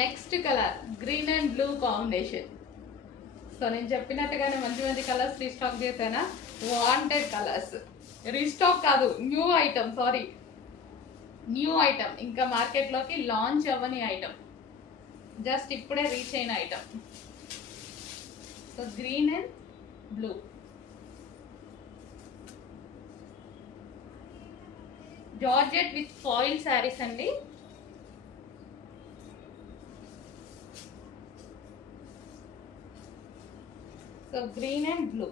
Next colour green and blue combination. So నేను చెప్పినట్టుగానే మంచి మంచి కలర్స్ రీస్టాక్ చేశానా. వాంటెడ్ కలర్స్ రీస్టాక్ కాదు, new item, sorry new item, ఇంకా మార్కెట్లోకి లాంచ్ అవ్వని ఐటమ్, జస్ట్ ఇప్పుడే రీచ్ అయిన item. So green and blue, georgette with foil saris అండి. So green and blue.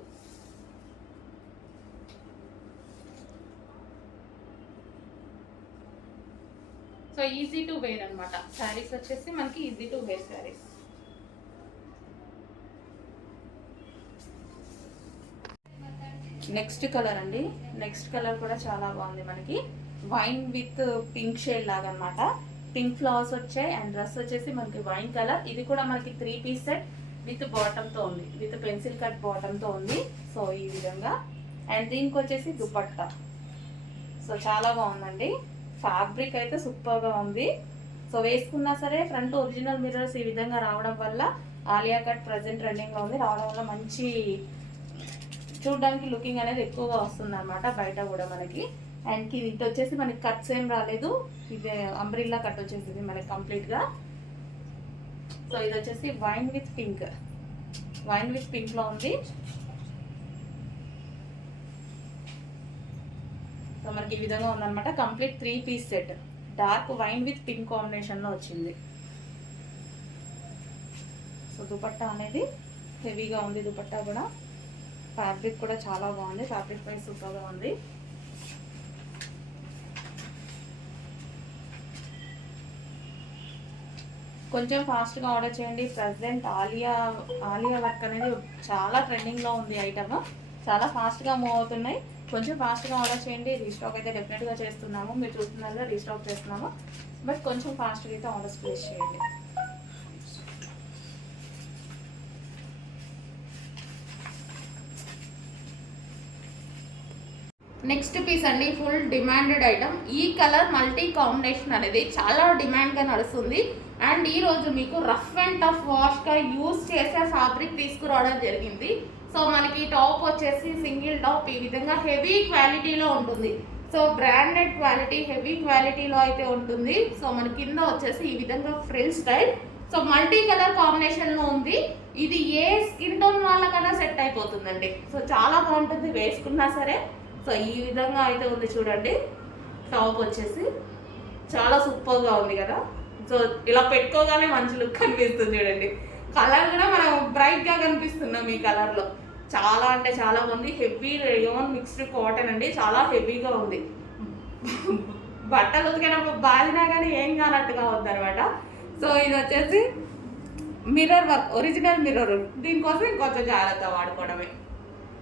So easy to wear అనమాట శారీస్ వచ్చేసి మనకి easy to wear saris. Next colour అండి. నెక్స్ట్ కలర్ కూడా చాలా బాగుంది మనకి. వైన్ విత్ పింక్ షేడ్ లాగా అనమాట. పింక్ ఫ్లవర్స్ వచ్చాయి అండ్ డ్రెస్ వచ్చేసి మనకి వైన్ కలర్. ఇది కూడా మనకి 3 పీస్ సెట్ విత్ బాటమ్తో ఉంది, విత్ పెన్సిల్ కట్ బాటమ్తో ఉంది. సో ఈ విధంగా. అండ్ దీనికి వచ్చేసి దుపట్టా. సో చాలా బాగుందండి. ఫ్యాబ్రిక్ అయితే సూపర్గా ఉంది. సో వేసుకున్నా సరే ఫ్రంట్ ఒరిజినల్ మిర్రర్స్ ఈ విధంగా రావడం వల్ల, ఆలియా కట్ ప్రజెంట్ ట్రెండింగ్లో ఉంది, రావడం వల్ల మంచి చూడడానికి లుకింగ్ అనేది ఎక్కువగా వస్తుంది అనమాట బయట కూడా మనకి. అండ్ ఇది వచ్చేసి మనకి కట్స్ ఏం రాలేదు, ఇది అంబ్రిల్లా కట్ వచ్చేసింది మనకి కంప్లీట్గా. సో ఇది వచ్చేసి wine with pink, wine with పింక్లో ఉంది. సో మనకి ఈ విధంగా ఉందన్నమాట. Complete 3 piece set, dark wine with pink కాంబినేషన్లో వచ్చింది. సో దుపట్టా అనేది హెవీగా ఉంది. దుపట్టా కూడా ఫ్యాబ్రిక్ కూడా చాలా బాగుంది, ఫ్యాబ్రిక్ ప్రైస్ సూపర్గా ఉంది. కొంచెం ఫాస్ట్గా ఆర్డర్ చేయండి. ప్రజెంట్ ఆలియా వర్క్ అనేది చాలా ట్రెండింగ్లో ఉంది ఐటమ్, చాలా ఫాస్ట్గా మూవ్ అవుతున్నాయి. కొంచెం ఫాస్ట్గా ఆర్డర్ చేయండి. రీస్టాక్ అయితే డెఫినెట్గా చేస్తున్నాము, మీరు చూస్తున్నారు రీస్టాక్ చేస్తున్నాము, బట్ కొంచెం ఫాస్ట్గా అయితే ఆర్డర్స్ ప్లేస్ చేయండి. నెక్స్ట్ పీస్ అండి, ఫుల్ డిమాండెడ్ ఐటమ్. ఈ కలర్ మల్టీ కాంబినేషన్ అనేది చాలా డిమాండ్గా నడుస్తుంది. అండ్ ఈరోజు మీకు రఫ్ అండ్ టఫ్ వాష్గా యూజ్ చేసే ఫ్యాబ్రిక్ తీసుకురావడం జరిగింది. సో మనకి టాప్ వచ్చేసి సింగిల్ టాప్ ఈ విధంగా హెవీ క్వాలిటీలో ఉంటుంది. సో బ్రాండెడ్ క్వాలిటీ, హెవీ క్వాలిటీలో అయితే ఉంటుంది. సో మన కింద వచ్చేసి ఈ విధంగా frill style. So multi colour కాంబినేషన్లో ఉంది. ఇది ఏ స్కిన్ టోన్ వాళ్ళకన్నా సెట్ అయిపోతుందండి. సో చాలా బాగుంటుంది వేసుకున్నా సరే. సో ఈ విధంగా అయితే ఉంది చూడండి. టాప్ వచ్చేసి చాలా సూపర్గా ఉంది కదా. సో ఇలా పెట్టుకోగానే మంచి లుక్ కనిపిస్తుంది చూడండి. కలర్ కూడా మనం బ్రైట్గా కనిపిస్తున్నాం ఈ కలర్లో. చాలా అంటే చాలా బాగుంది. హెవీ రేయాన్ మిక్స్డ్ కాటన్ అండి, చాలా హెవీగా ఉంది. బట్టలు ఉతికినప్పుడు బాలినా కానీ ఏం కానట్టుగా ఉంది అనమాట. సో ఇది వచ్చేసి మిర్రర్ వర్క్, ఒరిజినల్ మిర్రర్. దీనికోసం ఇంకొంచెం జాగ్రత్త వాడుకోవడమే.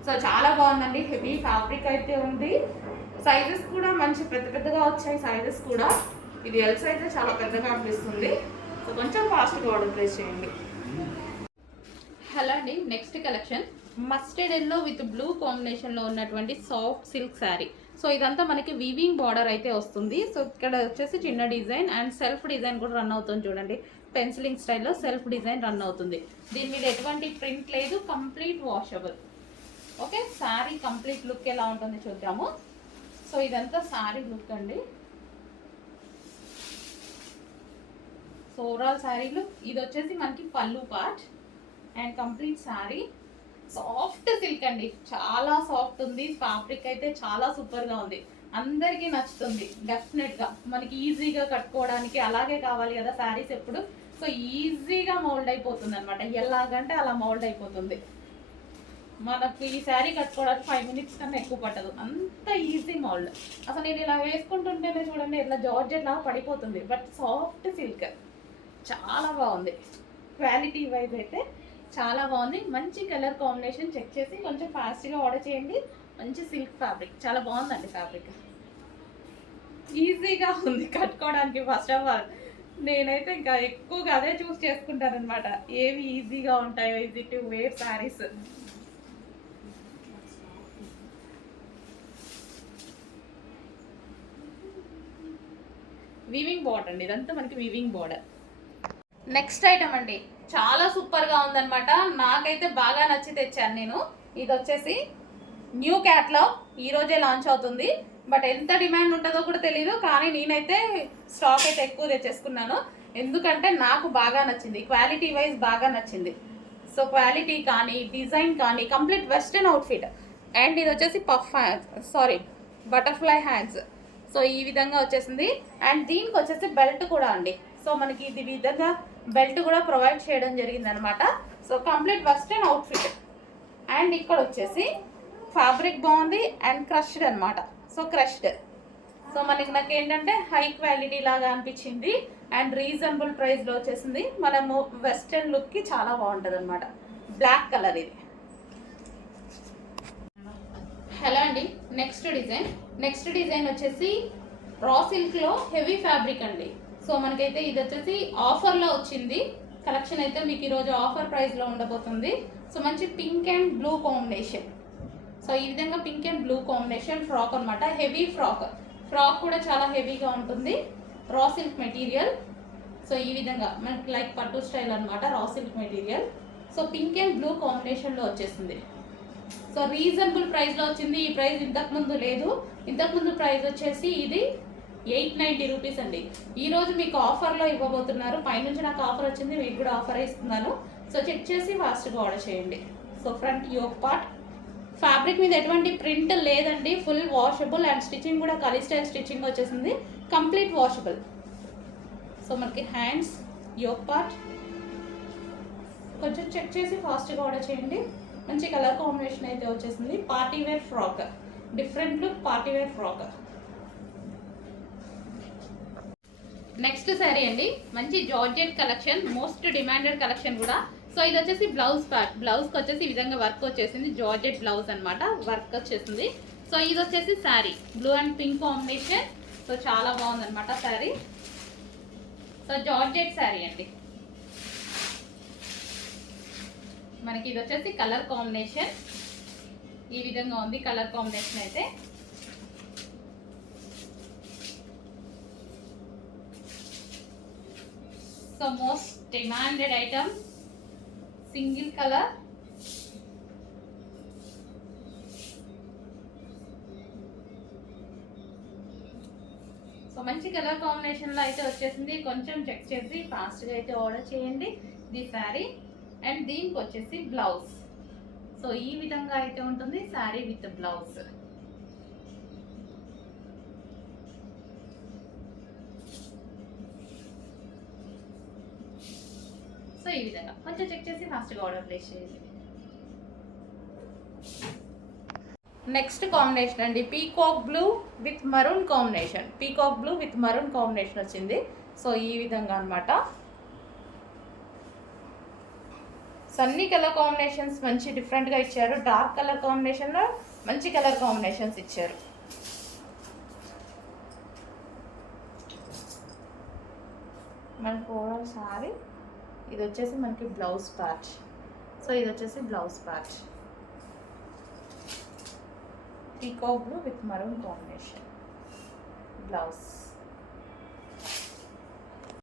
సో చాలా బాగుందండి. హెవీ ఫ్యాబ్రిక్ అయితే ఉంది. సైజెస్ కూడా మంచి పెద్దగా వచ్చాయి సైజెస్ కూడా. ఇది ఎల్ సైజ్ చాలా పెద్దగా అనిపిస్తుంది. సో కొంచెం ఫాస్ట్గా ఆర్డర్ ప్లేస్ చేయండి. హలో అండి. Next collection mustard yellow with blue కాంబినేషన్లో ఉన్నటువంటి సాఫ్ట్ సిల్క్ శారీ. సో ఇదంతా మనకి వీవింగ్ బార్డర్ అయితే వస్తుంది. సో ఇక్కడ వచ్చేసి చిన్న డిజైన్ అండ్ సెల్ఫ్ డిజైన్ కూడా రన్ అవుతుంది చూడండి. పెన్సిలింగ్ స్టైల్లో సెల్ఫ్ డిజైన్ రన్ అవుతుంది. దీని మీద ఎటువంటి ప్రింట్ లేదు, complete washable. Okay, sari complete look ఎలా ఉంటుంది చూద్దాము. సో ఇదంతా శారీ లుక్ అండి. So overall sari look. ఇది వచ్చేసి మనకి పళ్ళు part and complete sari soft silk అండి, చాలా సాఫ్ట్ ఉంది. ఫ్యాబ్రిక్ అయితే చాలా సూపర్గా ఉంది, అందరికీ నచ్చుతుంది డెఫినెట్గా. మనకి ఈజీగా కట్టుకోవడానికి అలాగే కావాలి కదా శారీస్ ఎప్పుడు. సో ఈజీగా మౌల్డ్ అయిపోతుంది అనమాట, ఎలాగంటే అలా మౌల్డ్ అయిపోతుంది. మనకు ఈ శారీ కట్టుకోవడానికి 5 మినిట్స్ కన్నా ఎక్కువ పట్టదు, అంత ఈజీ మౌల్డ్. అసలు నేను ఇలా వేసుకుంటుంటేనే చూడండి ఇట్లా జార్జెట్ లాగా పడిపోతుంది. బట్ సాఫ్ట్ సిల్క్ చాలా బాగుంది. క్వాలిటీ వైజ్ అయితే చాలా బాగుంది. మంచి కలర్ కాంబినేషన్ చెక్ చేసి కొంచెం ఫాస్ట్గా ఆర్డర్ చేయండి. మంచి సిల్క్ ఫ్యాబ్రిక్, చాలా బాగుందండి ఫ్యాబ్రిక్. ఈజీగా ఉంది కట్టుకోవడానికి. ఫస్ట్ ఆఫ్ ఆల్ నేనైతే ఇంకా ఎక్కువగా అదే చూస్ చేసుకుంటాను అనమాట, ఏవి ఈజీగా ఉంటాయో, easy to wear saris. Weaving border అండి, ఇదంతా మనకి వీవింగ్ బార్డర్. నెక్స్ట్ ఐటమ్ అండి, చాలా సూపర్గా ఉందన్నమాట. నాకైతే బాగా నచ్చి తెచ్చాను నేను. ఇది వచ్చేసి న్యూ క్యాట్లాగ్, ఈరోజే లాంచ్ అవుతుంది. బట్ ఎంత డిమాండ్ ఉంటుందో కూడా తెలీదు, కానీ నేనైతే స్టాక్ అయితే ఎక్కువ తెచ్చేసుకున్నాను. ఎందుకంటే నాకు బాగా నచ్చింది, క్వాలిటీ వైజ్ బాగా నచ్చింది. సో క్వాలిటీ కానీ డిజైన్ కానీ కంప్లీట్ వెస్ట్రన్ అవుట్ఫిట్. అండ్ ఇది వచ్చేసి puff hands, butterfly hands. So ఈ విధంగా వచ్చేసింది. అండ్ దీనికి వచ్చేసి బెల్ట్ కూడా అండి. సో మనకి ఇది విధంగా బెల్ట్ కూడా ప్రొవైడ్ చేయడం జరిగింది అనమాట. So complete western outfit. And ఇక్కడ వచ్చేసి ఫ్యాబ్రిక్ బాగుంది అండ్ క్రష్డ్ అనమాట. So crushed. సో నాకు ఏంటంటే హై క్వాలిటీ లాగా అనిపించింది అండ్ రీజనబుల్ ప్రైస్లో వచ్చేసింది. మనము వెస్ట్రన్ లుక్కి చాలా బాగుంటుంది అనమాట. బ్లాక్ కలర్ ఇది. హలో అండి, నెక్స్ట్ డిజైన్ వచ్చేసి రా సిల్క్లో హెవీ ఫ్యాబ్రిక్ అండి. సో మనకైతే ఇది వచ్చేసి ఆఫర్లో వచ్చింది కలెక్షన్. అయితే మీకు ఈరోజు ఆఫర్ ప్రైస్లో ఉండబోతుంది. సో మంచి pink and blue combination. So ఈ విధంగా pink and blue combination frock అనమాట. హెవీ ఫ్రాక్ కూడా చాలా హెవీగా ఉంటుంది. Raw silk material. సో ఈ విధంగా మనకి లైక్ పట్టు స్టైల్ అనమాట, raw silk material. So pink and blue కాంబినేషన్లో వచ్చేస్తుంది. సో రీజనబుల్ ప్రైస్లో వచ్చింది. ఈ ప్రైస్ ఇంతకుముందు లేదు. ఇంతకుముందు ప్రైస్ వచ్చేసి ఇది 890 రూపీస్ అండి. ఈరోజు మీకు ఆఫర్లో ఇవ్వబోతున్నారు. పైనుంచి నాకు ఆఫర్ వచ్చింది, మీకు కూడా ఆఫర్ ఇస్తున్నాను. సో చెక్ చేసి ఫాస్ట్గా ఆర్డర్ చేయండి. So front yoke part, fabric మీద ఎటువంటి ప్రింట్ లేదండి. ఫుల్ వాషబుల్ అండ్ స్టిచ్చింగ్ కూడా కలీ స్టైల్ స్టిచ్చింగ్ వచ్చేసింది, కంప్లీట్ వాషబుల్. సో మనకి హ్యాండ్స్, యోక్ పార్ట్ కొంచెం చెక్ చేసి ఫాస్ట్గా ఆర్డర్ చేయండి. మంచి కలర్ కాంబినేషన్ అయితే వచ్చేసింది. Party wear frock, different look party wear frock. Next sari అండి, మంచి georgette collection, most demanded collection కూడా. సో ఇది వచ్చేసి బ్లౌజ్ పార్ట్. బ్లౌజ్కి వచ్చేసి ఈ విధంగా వర్క్ వచ్చేసింది, జార్జెట్ బ్లౌజ్ అనమాట, వర్క్ వచ్చేసింది. సో ఇది వచ్చేసి sari blue and pink combination. So చాలా బాగుందన్నమాట శారీ. సో జార్జెట్ శారీ అండి. మనకి ఇది వచ్చేసి కలర్ కాంబినేషన్ ఈ విధంగా ఉంది. కలర్ కాంబినేషన్ అయితే so most demanded item, single colour. So మంచి కలర్ కాంబినేషన్లో అయితే వచ్చేసింది. కొంచెం చెక్ చేసి ఫాస్ట్గా అయితే ఆర్డర్ చేయండి ది శారీ. అండ్ దీనికి వచ్చేసి బ్లౌజ్. సో ఈ విధంగా అయితే ఉంటుంది శారీ విత్ బ్లౌజ్. సో ఈ విధంగా కొంచెం చెక్ చేసి ఫాస్ట్గా ఆర్డర్ ప్లేస్ చేయండి. నెక్స్ట్ కాంబినేషన్ అండి, peacock blue with maroon combination. Peacock blue with maroon combination వచ్చింది. సో ఈ విధంగా అనమాట. అన్ని కలర్ కాంబినేషన్స్ మంచి డిఫరెంట్గా ఇచ్చారు. డార్క్ కలర్ కాంబినేషన్లో మంచి కలర్ కాంబినేషన్స్ ఇచ్చారు. మనకు ఓవరాల్ సారీ ఇది వచ్చేసి మనకి బ్లౌజ్ పార్ట్. సో ఇది వచ్చేసి blouse part, peacock blue with maroon combination blouse.